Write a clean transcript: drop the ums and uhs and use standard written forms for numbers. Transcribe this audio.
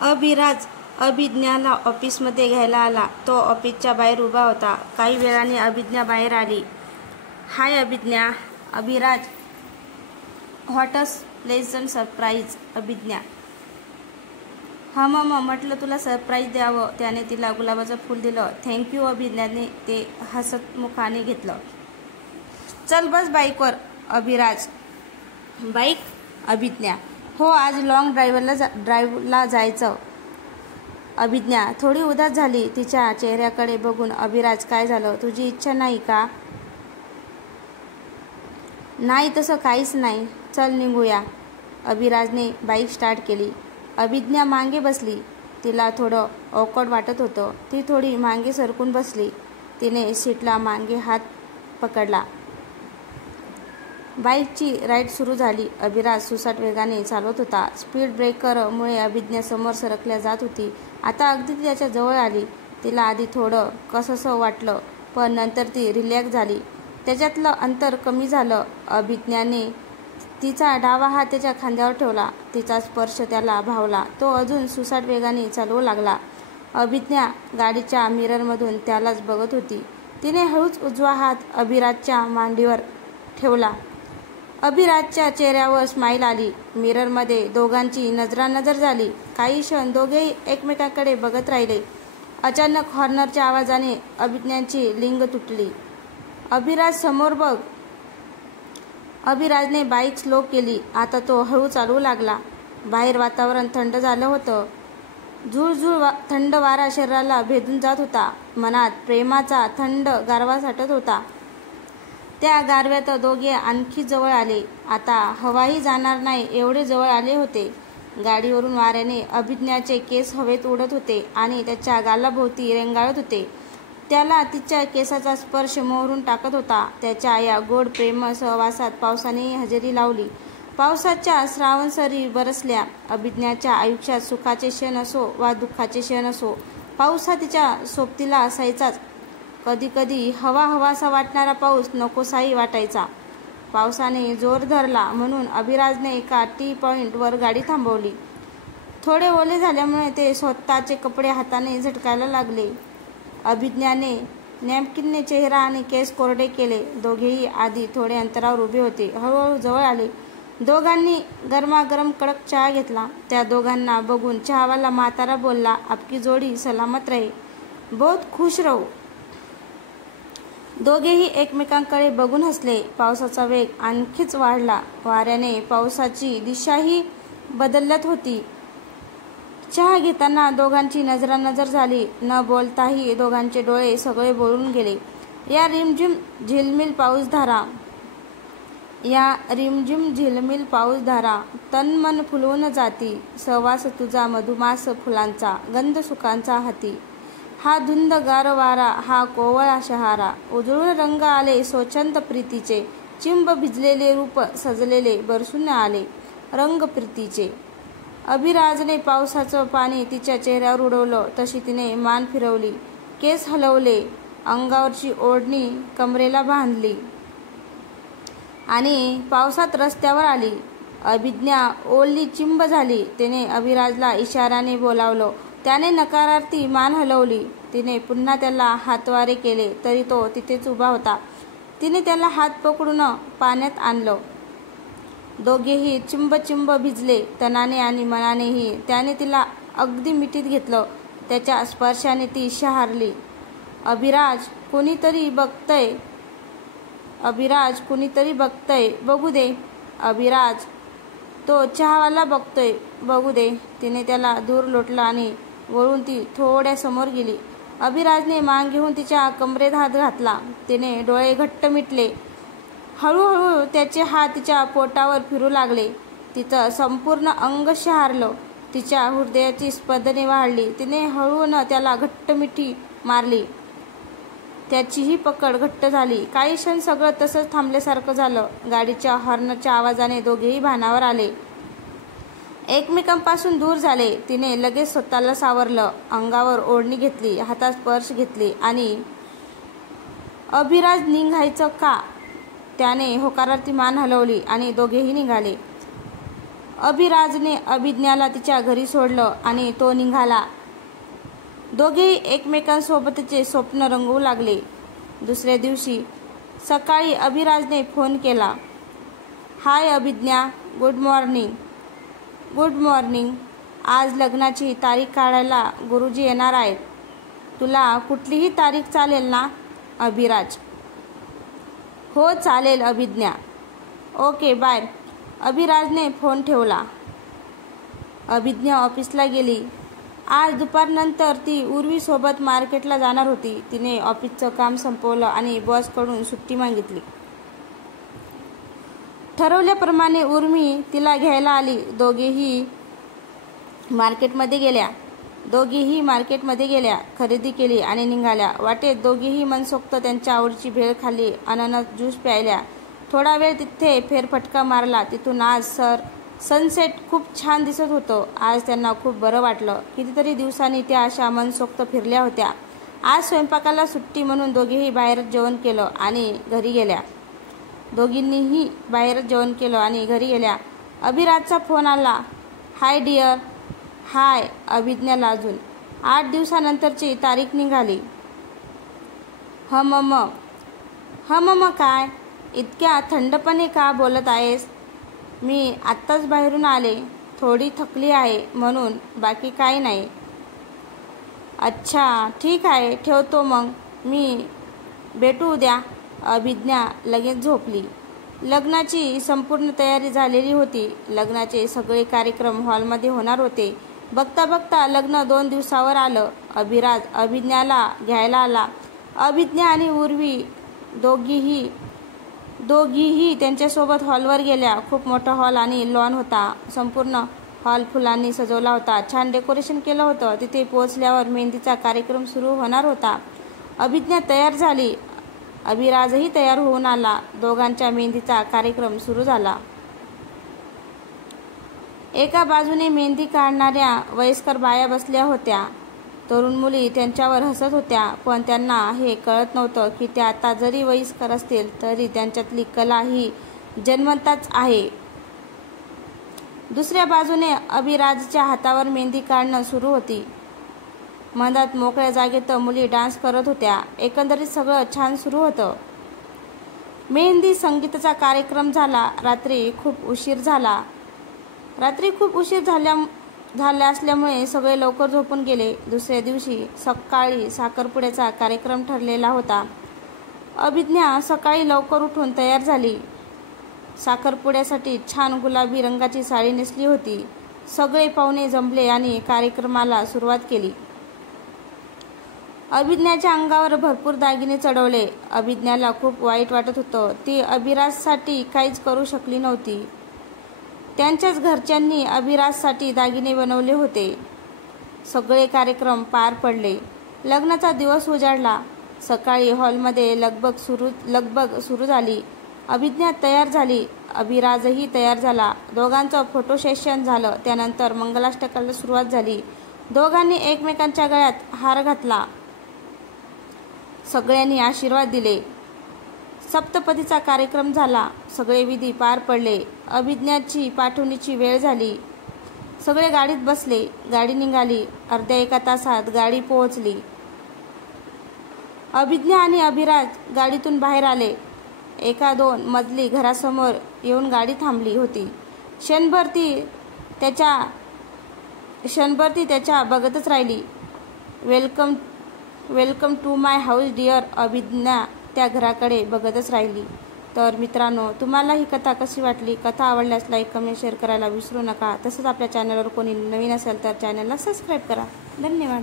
अभिराज अभिज्ञाला ऑफिसमध्ये घ्यायला आला. तो ऑफिसच्या बाहेर उभा होता. काही वेळाने अभिज्ञा बाहेर आली. Hi Abhidnya. Abhiraj. What a pleasant surprise. Abhidnya. म्हटलं तुला सरप्राईज द्यावं. त्याने तिला गुलाबाचं फूल दिलं. थँक्यू. अभिज्ञाने ते हसतमुखाने घेतलं. चल बस बाईकवर. अभिराज. बाईक. अभिज्ञा. हो, आज लॉंग ड्राईव्हला जायचं. अभिज्ञा थोडी उदास झाली. तिच्या चेहऱ्याकडे बघून अभिराज, काय झालं? तुझी इच्छा नाही का? नाही, तसं काहीच नाही. चल निघूया. अभिराजने बाईक स्टार्ट केली. अभिज्ञा मागे बसली. तिला थोडं ऑकवर्ड वाटत होतं. ती थोडी मागे सरकून बसली. तिने सीटला मागे हात पकडला. बाईकची राईड सुरू झाली. अभिराज सुसाट वेगाने चालवत होता. स्पीड ब्रेकरमुळे अभिज्ञा समोर सरकल्या जात होती. आता अगदी ती त्याच्या जवळ आली. तिला आधी थोडं कसंसं वाटलं, पण नंतर ती रिलॅक्स झाली. त्याच्यातलं अंतर कमी झालं. अभिज्ञाने तिचा डावा हात त्याच्या खांद्यावर ठेवला. तिचा स्पर्श त्याला भावला. तो अजून सुसाट वेगाने चालवू लागला. अभिज्ञा गाडीच्या मिररमधून त्यालाच बघत होती. तिने हळूच उजवा हात अभिराजच्या मांडीवर ठेवला. अभिराजच्या चेहऱ्यावर स्माईल आली. मिररमध्ये दोघांची नजरानजर झाली. काही क्षण दोघेही एकमेकांकडे बघत राहिले. अचानक हॉर्नरच्या आवाजाने अभिज्ञाची लिंग तुटली. अभिराज, समोर बघ. अभिराजने बाईक स्लो केली. आता तो हळू चालवू लागला. बाहेर वातावरण थंड झालं होतं. झुळझुळ थंड वारा शरीराला भेदून जात होता. मनात प्रेमाचा थंड गारवा साठत होता. त्या गारव्यात दोघे आणखी जवळ आले. आता हवाही जाणार नाही एवढे जवळ आले होते. गाडीवरून वाऱ्याने अभिज्ञाचे केस हवेत उडत होते आणि त्याच्या गालाभोवती रेंगाळत होते. त्याला तिच्या केसाचा स्पर्श मोहरून टाकत होता. त्याच्या या गोड प्रेम सहवासात पावसाने हजेरी लावली. पावसाच्या श्रावणसरी बरसल्या. अभिज्ञाच्या आयुष्यात सुखाचे क्षण असो वा दुःखाचे क्षण असो, पाऊस हा तिच्या सोबतीला असायचाच. कधी कधी हवासा वाटणारा पाऊस नकोसाही वाटायचा. पावसाने जोर धरला म्हणून अभिराजने एका टी पॉईंटवर गाडी थांबवली. थोडे ओले झाल्यामुळे ते स्वतःचे कपडे हाताने झटकायला लागले. अभिज्ञाने नॅपकिनने चेहरा आणि केस कोरडे केले. दोघेही आधी थोडे अंतरावर उभे होते. हळूहळू जवळ आले. दोघांनी गरमागरम कडक चहा घेतला. त्या दोघांना बघून चहावाला म्हातारा बोलला, आपकी जोडी सलामत रहे, बहुत खुश रहो. दोघेही एकमेकांकडे बघून हसले. पावसाचा वेग आणखीच वाढला. वाऱ्याने पावसाची दिशाही बदलत होती. चहा घेताना दोघांची नजरानजर झाली. न बोलताही दोघांचे डोळे सगळे बोलून गेले. या रिमझिम झिलमिल पाऊसधारा तनमन फुलवून जाती. सहवास तुझा मधुमास फुलांचा, गंध सुखांचा हाती. हा धुंद गार वारा, हा कोवळा शहारा, उजळून रंग आले स्वच्छंद प्रीतीचे. चिंब भिजलेले रूप सजलेले बरसून आले रंग प्रीतीचे. अभिराजने पावसाचं पाणी तिच्या चेहऱ्यावर उडवलं. तशी तिने मान फिरवली, केस हलवले, अंगावरची ओढणी कमरेला बांधली आणि पावसात रस्त्यावर आली. अभिज्ञा ओली चिंब झाली. तिने अभिराजला इशाऱ्याने बोलावलं. त्याने नकारार्थी मान हलवली. तिने पुन्हा त्याला हातवारे केले तरी तो तिथेच उभा होता. तिने त्याला हात पकडून पाण्यात आणलं. दोघेही चिंब भिजले, तनाने आणि मनानेही. त्याने तिला अगदी मिठीत घेतलं. त्याच्या स्पर्शाने ती शहारली. अभिराज, कुणीतरी बघतंय, बघू दे. अभिराज, तो चहावाला बघतोय, बघू दे. तिने त्याला दूर लोटलं आणि वळून ती थोड्या समोर गेली. अभिराजने मान घेऊन तिच्या कमरेत हात घातला. तिने डोळे घट्ट मिटले. हळूहळू त्याचे हात तिच्या पोटावर फिरू लागले. तिचं संपूर्ण अंग शहारलं. तिच्या हृदयाची स्पंदने वाढली. तिने हळून त्याला घट्ट मिठी मारली. त्याचीही पकड घट्ट झाली. काही क्षण सगळं तसंच थांबल्यासारखं झालं. गाडीच्या हॉर्नच्या आवाजाने दोघेही भानावर आले. एकमेकांपासून दूर झाले. तिने लगेच स्वतःला सावरलं. अंगावर ओढणी घेतली, हातात स्पर्श घेतले आणि अभिराज, निघायचं का? त्याने होकारार्थी मान हलवली आणि दोघेही निघाले. अभिराजने अभिज्ञाला तिच्या घरी सोडलं आणि तो निघाला. दोघेही एकमेकांसोबतचे स्वप्न रंगवू लागले. दुसऱ्या दिवशी सकाळी अभिराजने फोन केला. हाय अभिज्ञा, गुड मॉर्निंग. Good morning. आज लग्नाची तारीख काढायला गुरुजी येणार आहेत. तुला कुठलीही तारीख चालेल ना? अभिराज. हो चालेल अभिज्ञा. Okay bye. अभिराजने फोन ठेवला. अभिज्ञा ऑफिसला गेली. आज दुपारनंतर ती उर्वीसोबत मार्केटला जाणार होती. तिने ऑफिसचं काम संपवलं आणि बॉसकडून सुट्टी मागितली. ठरवल्याप्रमाणे उर्मी तिला घ्यायला आली. दोघीही मार्केटमध्ये गेल्या, खरेदी केली आणि निघाल्या. वाटेत दोघीही मनसोक्त त्यांच्या आवडीची भेळ खाल्ली, अननस ज्यूस प्यायल्या. थोडा वेळ तिथे फेरफटका मारला. तिथून आज सनसेट खूप छान दिसत होतं. आज त्यांना खूप बरं वाटलं. कितीतरी दिवसांनी त्या अशा मनसोक्त फिरल्या होत्या. आज स्वयंपाकाला सुट्टी म्हणून दोघीही बाहेरच जेवण केलं आणि घरी गेल्या. दोघींनीही बाहेरच जेवण केलं आणि घरी गेल्या. अभिराजचा फोन आला. Hi dear. हाय. अभिज्ञाला अजून 8 दिवसानंतरची तारीख निघाली. मम काय? इतक्या थंडपणे का बोलत आहेस? मी आत्ताच बाहेरून आले. थोडी थकली आहे म्हणून, बाकी काही नाही. अच्छा ठीक आहे, ठेवतो मग. मी भेटू उद्या. अभिज्ञा लगेच झोपली. लग्नाची संपूर्ण तयारी झालेली होती. लग्नाचे सगळे कार्यक्रम हॉलमध्ये होणार होते. बघता बघता लग्न 2 दिवसावर आलं. अभिराज अभिज्ञाला घ्यायला आला. अभिज्ञा आणि उर्वी दोघीही त्यांच्यासोबत हॉलवर गेल्या. खूप मोठा हॉल आणि लॉन होता. संपूर्ण हॉल फुलांनी सजवला होता. छान डेकोरेशन केलं होतं. तिथे पोहोचल्यावर मेहंदीचा कार्यक्रम सुरू होणार होता. अभिज्ञा तयार झाली. अभिराजही तयार होऊन आला. दोघांच्या मेहंदीचा कार्यक्रम सुरू झाला. एका बाजूने मेहंदी काढणाऱ्या वयस्कर बाया बसल्या होत्या. तरुण मुली त्यांच्यावर हसत होत्या, पण त्यांना हे कळत नव्हतं की त्या आता जरी वयस्कर असतील तरी त्यांच्यातली कला ही जन्मताच आहे. दुसऱ्या बाजूने अभिराजच्या हातावर मेहंदी काढणं सुरू होती. मधात मोकळ्या जागेत मुली डान्स करत होत्या. एकंदरीत सगळं छान सुरू होतं. मेहंदी संगीताचा कार्यक्रम झाला. रात्री खूप उशीर झाला असल्यामुळे सगळे लवकर झोपून गेले. दुसऱ्या दिवशी सकाळी साखरपुड्याचा कार्यक्रम ठरलेला होता. अभिज्ञा सकाळी लवकर उठून तयार झाली. साखरपुड्यासाठी छान गुलाबी रंगाची साडी नेसली होती. सगळे पाहुणे जमले आणि कार्यक्रमाला सुरुवात केली. अभिज्ञाच्या अंगावर भरपूर दागिने चढवले. अभिज्ञाला खूप वाईट वाटत होतं. ती अभिराजसाठी काहीच करू शकली नव्हती. त्यांच्याच घरच्यांनी अभिराजसाठी दागिने बनवले होते. सगळे कार्यक्रम पार पडले. लग्नाचा दिवस उजाडला. सकाळी हॉलमध्ये लगबग सुरू झाली. अभिज्ञा तयार झाली. अभिराजही तयार झाला. दोघांचं फोटो सेशन झालं. त्यानंतर मंगलाष्टकाला सुरुवात झाली. दोघांनी एकमेकांच्या गळ्यात हार घातला. सगळ्यांनी आशीर्वाद दिले. सप्तपदीचा कार्यक्रम झाला. सगळे विधी पार पडले. अभिज्ञाची पाठवणीची वेळ झाली. सगळे गाडीत बसले. गाडी निघाली. अर्ध्या 1 तासात गाडी पोहोचली. अभिज्ञा आणि अभिराज गाडीतून बाहेर आले. 1-2 मजली घरासमोर येऊन गाडी थांबली होती. क्षणभर ती त्याच्या बघतच राहिली. Welcome to my house dear. Abhidnya त्या घराकडे बघतच राहिली. तर मित्रांनो, तुम्हाला ही कथा कशी वाटली? कथा आवडल्यास लाईक, कमेंट, शेअर करायला विसरू नका. तसंच आपल्या चॅनलवर कोणी नवीन असेल तर चॅनलला सबस्क्राईब करा. धन्यवाद.